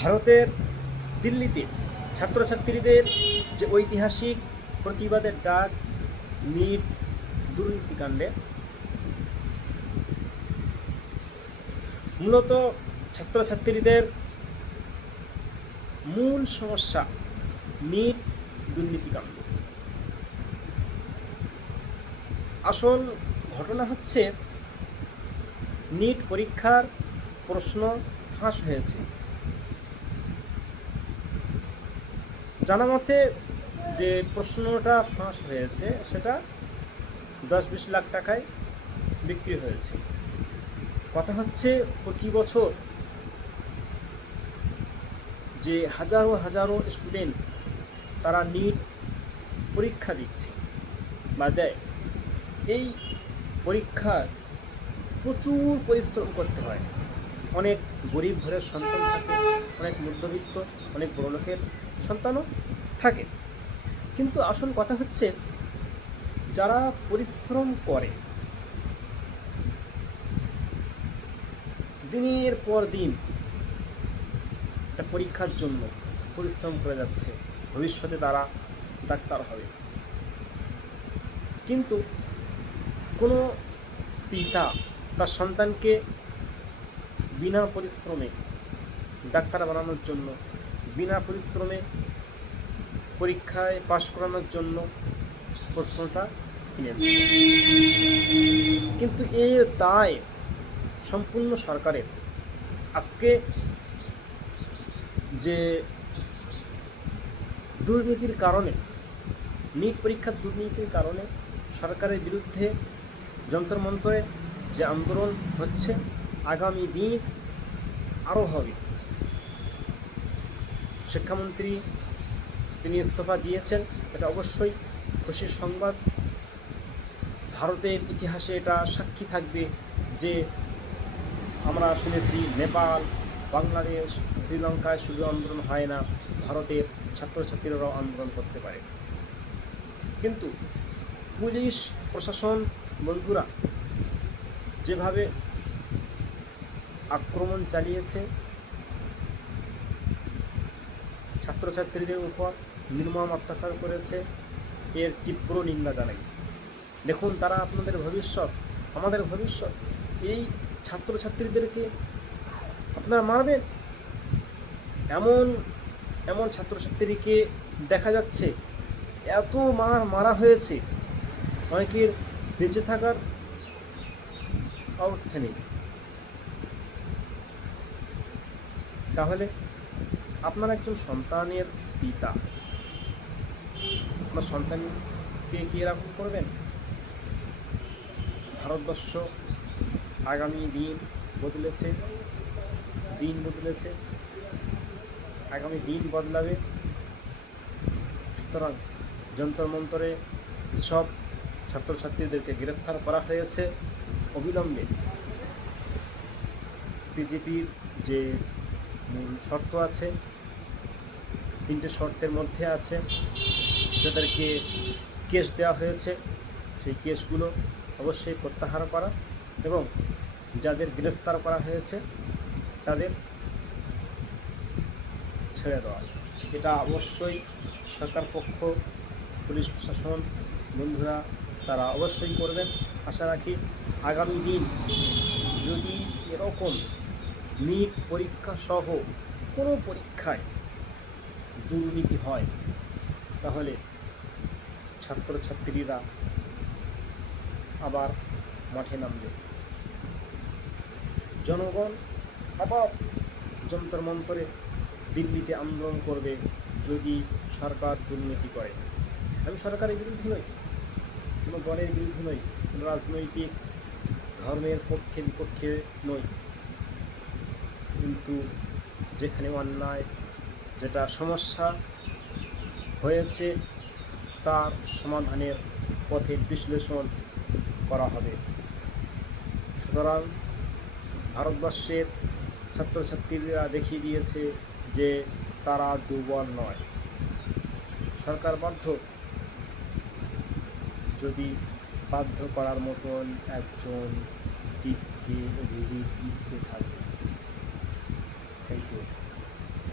ভারতের দিল্লিতে ছাত্রছাত্রীদের যে ঐতিহাসিক প্রতিবাদের ডাক নিট দুর্নীতিকাণ্ডে মূলত ছাত্রছাত্রীদের মূল সমস্যা নিট দুর্নীতিকাণ্ড। আসল ঘটনা হচ্ছে নিট পরীক্ষার প্রশ্ন ফাঁস হয়েছে। জানা মতে যে প্রশ্নটা ফাঁস হয়েছে সেটা 10-20 লাখ টাকায় বিক্রি হয়েছে। কথা হচ্ছে প্রতি বছর যে হাজারো হাজারো স্টুডেন্টস তারা নিট পরীক্ষা দিচ্ছে বা দেয়, এই পরীক্ষার প্রচুর পরিশ্রম করতে হয়। অনেক গরিব ঘরের সন্তান থাকে, অনেক মধ্যবিত্ত, অনেক বড় লোকের সন্তানও থাকে। কিন্তু আসল কথা হচ্ছে যারা পরিশ্রম করে, দিনের পর দিন একটা পরীক্ষার জন্য পরিশ্রম করে যাচ্ছে, ভবিষ্যতে তারা ডাক্তার হবে, কিন্তু কোনো পিতা তার সন্তানকে বিনা পরিশ্রমে ডাক্তার বানানোর জন্য, বিনা পরিশ্রমে পরীক্ষায় পাশ করানোর জন্য প্রশ্নটা কিনেছে। কিন্তু এর দায় সম্পূর্ণ সরকারের। আজকে যে দুর্নীতির কারণে, নিট পরীক্ষার দুর্নীতির কারণে সরকারের বিরুদ্ধে যন্তর মন্তরে যে আন্দোলন হচ্ছে, আগামী দিন আরও হবে। শিক্ষামন্ত্রী তিনি ইস্তফা দিয়েছেন, এটা অবশ্যই খুশির সংবাদ। ভারতের ইতিহাসে এটা সাক্ষী থাকবে যে আমরা শুনেছি নেপাল, বাংলাদেশ, শ্রীলঙ্কায় শুধু আন্দোলন হয় না, ভারতের ছাত্রছাত্রীরাও আন্দোলন করতে পারে। কিন্তু পুলিশ প্রশাসন বন্ধুরা যেভাবে আক্রমণ চালিয়েছে, ছাত্রছাত্রীদের উপর নির্মম অত্যাচার করেছে, এর তীব্র নিন্দা জানাই। দেখুন, তারা আপনাদের ভবিষ্যৎ, আমাদের ভবিষ্যৎ। এই ছাত্রছাত্রীদেরকে আপনারা মারবেন? এমন এমন ছাত্রছাত্রীকে দেখা যাচ্ছে এত মারা হয়েছে, অনেকের বেঁচে থাকার অবস্থা নেই। তাহলে আপনার একজন সন্তানের পিতা, আপনার সন্তানকে কি এরকম করবেন? ভারতবর্ষ আগামী দিন বদলেছে, আগামী দিন বদলাবে। সুতরাং যন্তর মন্তরে সব ছাত্রছাত্রীদেরকে গ্রেফতার করা হয়েছে অবিলম্বে। সিজিপির যে মূল শর্ত আছে, 3টে শর্তের মধ্যে আছে, যাদেরকে কেস দেওয়া হয়েছে সেই কেসগুলো অবশ্যই প্রত্যাহার করা এবং যাদের গ্রেফতার করা হয়েছে তাদের ছেড়ে দেওয়া। এটা অবশ্যই সরকার পক্ষ, পুলিশ প্রশাসন বন্ধুরা তারা অবশ্যই করবেন। আশা রাখি আগামী দিন যদি এরকম নিট পরীক্ষা সহ কোনো পরীক্ষায় দুর্নীতি হয়, তাহলে ছাত্রছাত্রীরা আবার মাঠে নামবে, জনগণ আবার যন্তর মন্তরে দিল্লিতে আন্দোলন করবে যদি সরকার দুর্নীতি করে। আমি সরকারের বিরুদ্ধে নই, কোনো দলের বিরুদ্ধে নই, কোনো রাজনৈতিক ধর্মের পক্ষে বিপক্ষে নই, কিন্তু যেখানে অন্যায়, যেটা সমস্যা হয়েছে তার সমাধানের পথে বিশ্লেষণ করা হবে। সুতরাং ভারতবর্ষের ছাত্রছাত্রীরা দেখিয়ে দিয়েছে যে তারা দুর্বল নয়। সরকার বাধ্য, যদি বাধ্য করার মতন একজন দিককে অভিজিৎ দিককে থাকে। Thank you.